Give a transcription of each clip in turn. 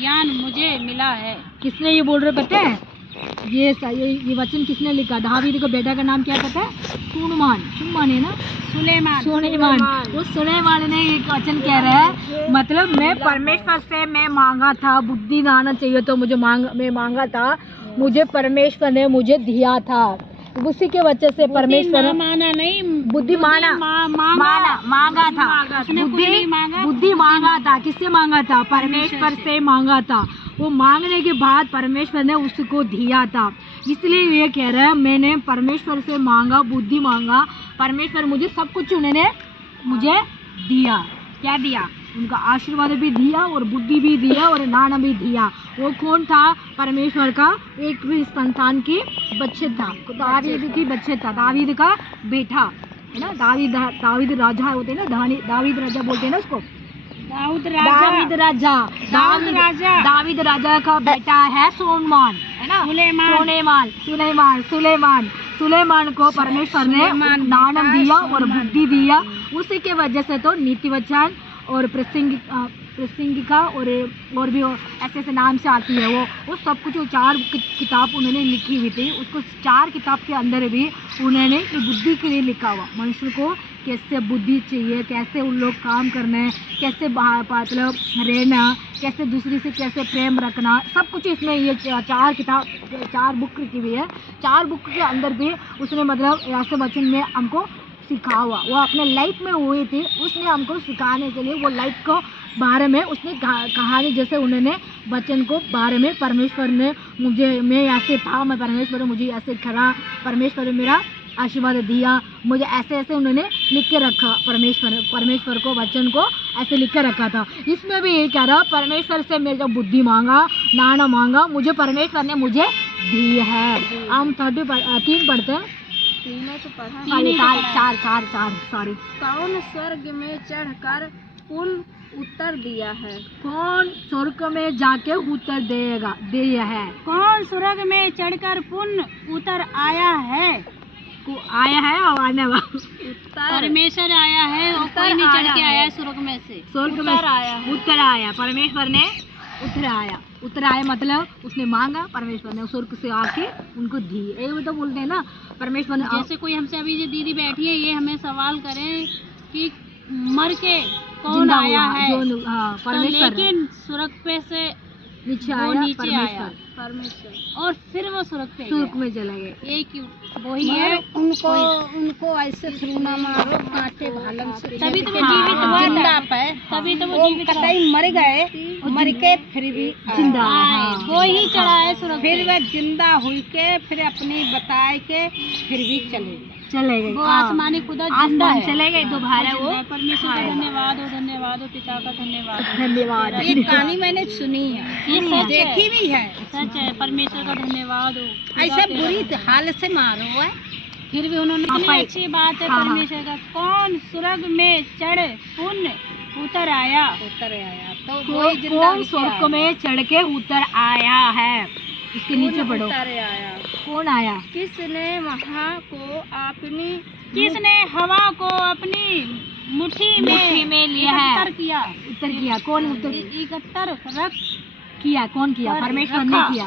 ज्ञान मुझे मिला है। किसने ये बोल रहे पता है? ये वचन किसने लिखा? दावीद का बेटा का नाम क्या पता है? सुलेमान है ना, सुलेमान। वो सुलेमान ने एक वचन कह रहा है, मतलब मैं परमेश्वर से मैं मांगा था, बुद्धि आना चाहिए तो मैं मांगा था, मुझे परमेश्वर ने मुझे दिया था। उसी के वजह से परमेश्वर माना नहीं, बुद्धि मांगा था, बुद्धि मांगा था। किससे मांगा था? परमेश्वर से मांगा था। वो मांगने के बाद परमेश्वर ने उसको दिया था। इसलिए ये कह रहा है, मैंने परमेश्वर से मांगा, बुद्धि मांगा, परमेश्वर मुझे सब कुछ उन्होंने मुझे दिया। क्या दिया? उनका आशीर्वाद भी दिया और बुद्धि भी दिया और ज्ञान भी दिया। वो कौन था? परमेश्वर का एक भी संतान की बच्चे था, दावीद की बच्चे था, दावीद का बेटा है ना। दावीद राजा होते हैं ना, दावीद राजा बोलते हैं ना उसको, दावीद राजा का बेटा है सोलेमान, है ना, सुलेमान को परमेश्वर ने ज्ञान दिया और बुद्धि दिया। उसी के वजह से तो नीति वचन और प्रसंगिका और भी ऐसे नाम से आती है। वो सब कुछ 4 किताब उन्होंने लिखी हुई थी। उसको 4 किताब के अंदर भी उन्होंने बुद्धि के लिए लिखा हुआ, मनुष्य को कैसे बुद्धि चाहिए, कैसे उन लोग काम करना है, कैसे मतलब रहना, कैसे दूसरे से कैसे प्रेम रखना, सब कुछ इसमें ये 4 किताब 4 बुक लिखी हुई है। 4 बुक के अंदर भी उसने मतलब ऐसे वचन में हमको सिखा हुआ। वो अपने लाइफ में हुई थी, उसने हमको सिखाने के लिए वो लाइफ को बारे में उसने कहानी जैसे उन्होंने वचन को बारे में, परमेश्वर ने मैं ऐसे था, मैं परमेश्वर ने मुझे ऐसे करा, परमेश्वर ने मेरा आशीर्वाद दिया, मुझे ऐसे उन्होंने लिख के रखा। परमेश्वर को वचन को ऐसे लिख के रखा था। इसमें भी ये कह रहा, परमेश्वर से मैं जब बुद्धि मांगा, ज्ञान मांगा, मुझे परमेश्वर ने मुझे दी है। हम 3 पढ़ते हैं, तीनों तो पढ़ा, 4 सॉरी। कौन स्वर्ग में चढ़कर पुनः उतर दिया है? कौन स्वर्ग में जाके उतर दिया है? कौन स्वर्ग में चढ़कर पुनः उतर आया है? आया है और आने वाला परमेश्वर आया है, और कोई नहीं चढ़ के आया है स्वर्ग में से, स्वर्ग में उतर आया, परमेश्वर ने उतर आया मतलब उसने मांगा, परमेश्वर ने स्वर्ग से आके उनको दी। ये तो बोलते हैं ना, परमेश्वर ने जैसे कोई हमसे अभी जो दीदी बैठी है, ये हमें सवाल करें कि मर के कौन आया है? परमेश्वर। लेकिन स्वर्ग पे से नीचे आया परमेश्वर, और फिर वो स्वर्ग में चला गया। ये क्यों? वही है, उनको ऐसे थ्रू ना मारो कांटे भालन से, तभी तो वो जीवित हुआ, तभी तो वो जीवित कतई मर गए, मर के फिर भी जिंदा वो ही चढ़ा है स्वर्ग, फिर वह जिंदा हुई के फिर अपनी बताए के फिर भी चले गए। वो आसमानी खुदा जिंदा है, चले गए दोबारा। वो परमेश्वर का धन्यवाद हो, पिता का धन्यवाद। ये कहानी मैंने सुनी है, ये देखी भी है, सच है। परमेश्वर का धन्यवाद हो। ऐसे बुरी हाल से मारो है, फिर भी उन्होंने कितनी अच्छी बात है परमेश्वर का। कौन स्वर्ग में चढ़ पुनः उतर आया? तो कौन स्वर्ग में चढ़ के उतर आया है? इसके नीचे पढ़ो, कौन आया? किसने हवा को अपनी मुट्ठी में लिया है? उत्तर किया कौन? इकट्ठा रख किया कौन किया? परमेश्वर ने किया।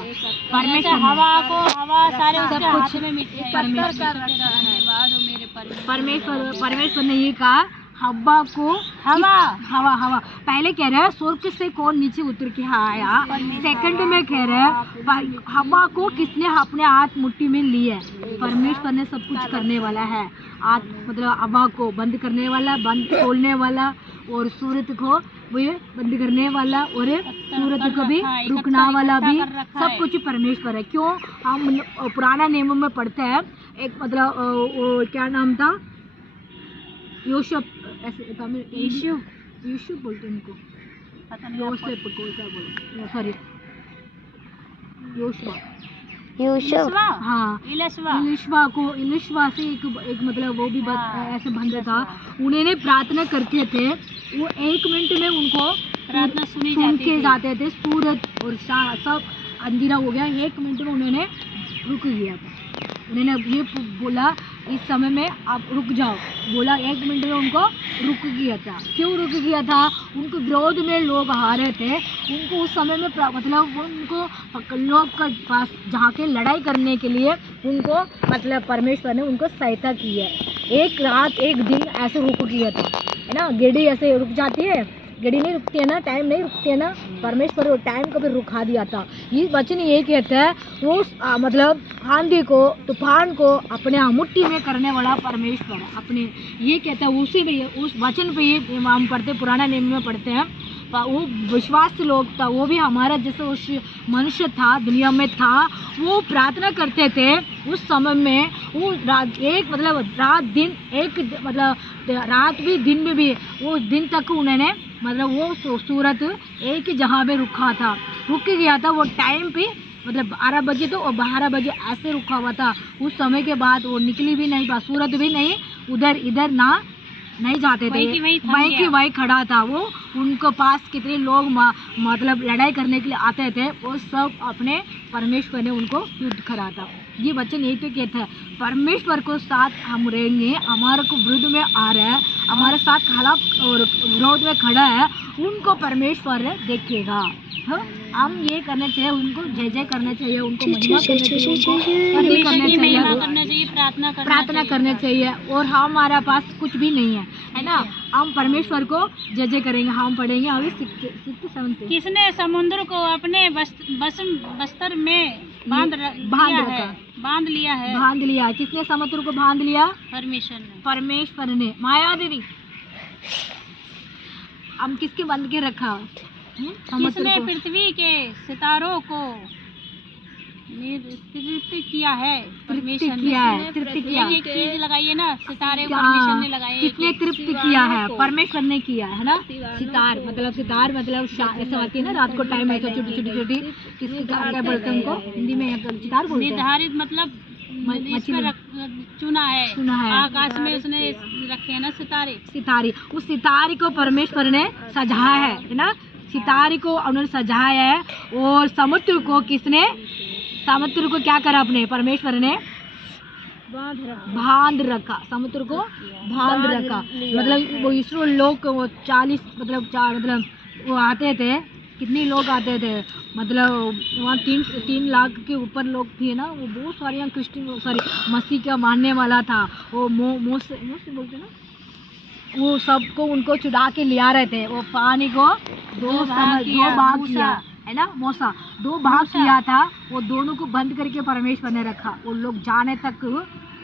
परमेश्वर हवा सारे उसके हाथ में मिट्टी, परमेश्वर ने ये कहा, हवा पहले कह रहा है स्वर्ग से कौन नीचे उतर के आया, सेकंड में कह रहा है हवा को किसने अपने हाथ मुट्ठी में लिया। परमेश्वर ने सब कुछ करने वाला है, मतलब हवा को बंद करने वाला, बंद खोलने वाला, और सूरज को वो बंद करने वाला, और सूरज को भी रुकना वाला भी, सब कुछ परमेश्वर है। क्यों? हम पुराना नियम में पढ़ते हैं, एक मतलब क्या नाम था, योशप, ऐसे यीशु बोलते हैं उनको, सॉरी इलिशवा से एक मतलब वो भी ऐसे बंदा था, उन्होंने प्रार्थना करते थे, वो 1 मिनट में उनको प्रार्थना सुन के जाते थे। सूरज और सब अंधेरा हो गया, 1 मिनट में उन्होंने रुक गया था। उन्होंने ये बोला इस समय में आप रुक जाओ, बोला 1 मिनट में उनको रुक गया था। क्यों रुक गया था? उनको विरोध में लोग आ रहे थे, उनको उस समय में मतलब उनको लोग के पास जाके लड़ाई करने के लिए उनको मतलब परमेश्वर ने उनको सहायता की है। एक रात एक दिन ऐसे रुक गया था, है ना। गाड़ी ऐसे रुक जाती है, गाड़ी नहीं रुकती है ना, टाइम नहीं रुकती है ना, परमेश्वर वो टाइम को भी रुका दिया था। ये वचन ये कहता है वो मतलब आंधी को तूफान को अपने मुट्ठी में करने वाला परमेश्वर अपने, ये कहता है उसी में, उस वचन पे ये हम पढ़ते, पुराना नियम में पढ़ते हैं। वो विश्वास लोग था, वो भी हमारा जैसे उस मनुष्य था, दुनिया में था, वो प्रार्थना करते थे उस समय में। वो रात एक मतलब रात दिन एक मतलब रात भी दिन में भी वो दिन तक उन्होंने मतलब वो सूरत एक ही जगह पे रुक गया था। वो टाइम पे मतलब 12 बजे तो 12 बजे ऐसे रुका हुआ था। उस समय के बाद वो निकली भी नहीं, सूरत भी नहीं, उधर इधर ना नहीं जाते थे, वही खड़ा था। वो उनको पास कितने लोग मतलब लड़ाई करने के लिए आते थे, वो सब अपने परमेश्वर ने उनको युद्ध करा था। ये वचन यही तो कहता है परमेश्वर को साथ हम रहेंगे, हमारे को विरुद्ध में आ रहा है, हमारे साथ खिलाफ और विरोध में खड़ा है, उनको परमेश्वर देखेगा। हाँ, हम ये करने चाहिए, उनको जय जय करना चाहिए, उनको महिमा करना चाहिए, उनको स्तुति करना चाहिए, प्रार्थना करना चाहिए। और हमारे पास कुछ भी नहीं है ना, हम परमेश्वर को जय जय करेंगे। हम पढ़ेंगे अभी 67। किसने समुद्र को अपने बस्तर में बांध लिया है? किसने समुद्र को बांध लिया? परमेश्वर ने। माया दीदी, हम किसके बंद के रखा? किसने पृथ्वी के सितारों को तृप्त किया है? परमेश्वर ने चीज लगाई है ना, सितारे परमेश्वर ने लगाए। किसने तृप्त किया है? परमेश्वर ने किया है ना। सितार मतलब ऐसा आती है ना, रात को टाइम ऐसा छोटी किसके क्या बोलते हैं उनको हिंदी में? सितार बोलते हैं। निर्धारित मतलब चुना है। आकाश में उसने रखे हैं ना सितारे। उस सितारे को परमेश्वर ने सजाया है ना, सितारे को उन्होंने सजाया है। और समुद्र को किसने? समुद्र को क्या करा? अपने परमेश्वर ने बांध रखा। समुद्र को बांध रखा मतलब वो इसरो लोग वो 40 मतलब वो आते थे, कितने लोग आते थे मतलब वहाँ 3 लाख के ऊपर लोग थे ना। वो बहुत सारे क्रिश्चियन मसीह का मानने वाला था। वो मोसे बोलते ना, वो सबको उनको चुरा के ले आ रहे थे। वो पानी को दो भाग किया है ना, मूसा 2 भाग किया था। वो दोनों को बंद करके परमेश्वर ने रखा। वो लोग जाने तक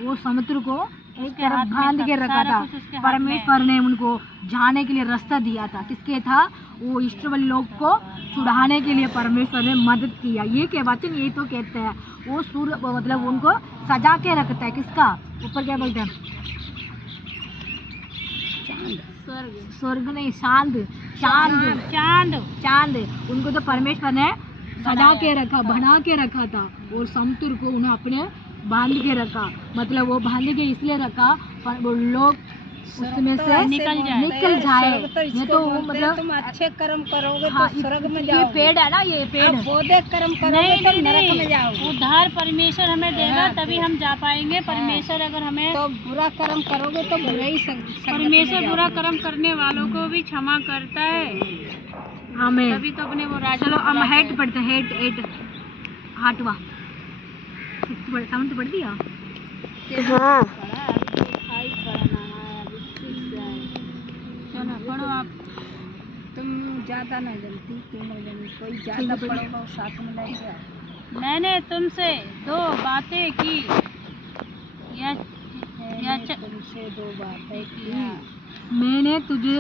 वो समुद्र को एक तरफ बांध के रखा था। परमेश्वर ने उनको जाने के लिए रास्ता दिया था। किसके था? वो इस्राएली लोग को छुड़ाने के लिए परमेश्वर ने मदद किया। ये के वचन यही तो कहते हैं। वो सूर्य मतलब उनको सजा के रखता है। किसका? ऊपर क्या बोलते हैं? स्वर्ग नहीं, चांद। उनको तो परमेश्वर ने सजा के रखा, बना के रखा था। और समुद्र को उन्हें अपने बांध के रखा। मतलब वो बांध के इसलिए रखा वो लोग उसमें से निकल जाए। ये तो मतलब तुम अच्छे कर्म करोगे तो स्वर्ग में जाओगे। ये पेड़ है ना, ये पेड़ बोधे कर्म करोगे तो नरक में जाओगे। उद्धार परमेश्वर हमें देगा तभी हम जा पाएंगे। परमेश्वर अगर हमें तो बुरा कर्म करोगे तो बुरा ही परमेश्वर बुरा कर्म करने वालों को भी क्षमा करता है हमें, तभी तो अपने वो राज। चलो हम हेड पढ़ते हैं। 8वां 7 पढ़ दिया। हाँ, चलो पढ़ो आप। तुम ज्यादा नहीं जानती, कोई ज्यादा पढ़ोगा साथ में लाएगा। मैंने तुमसे 2 बातें की, तुमसे 2 बातें की। मैंने तुझे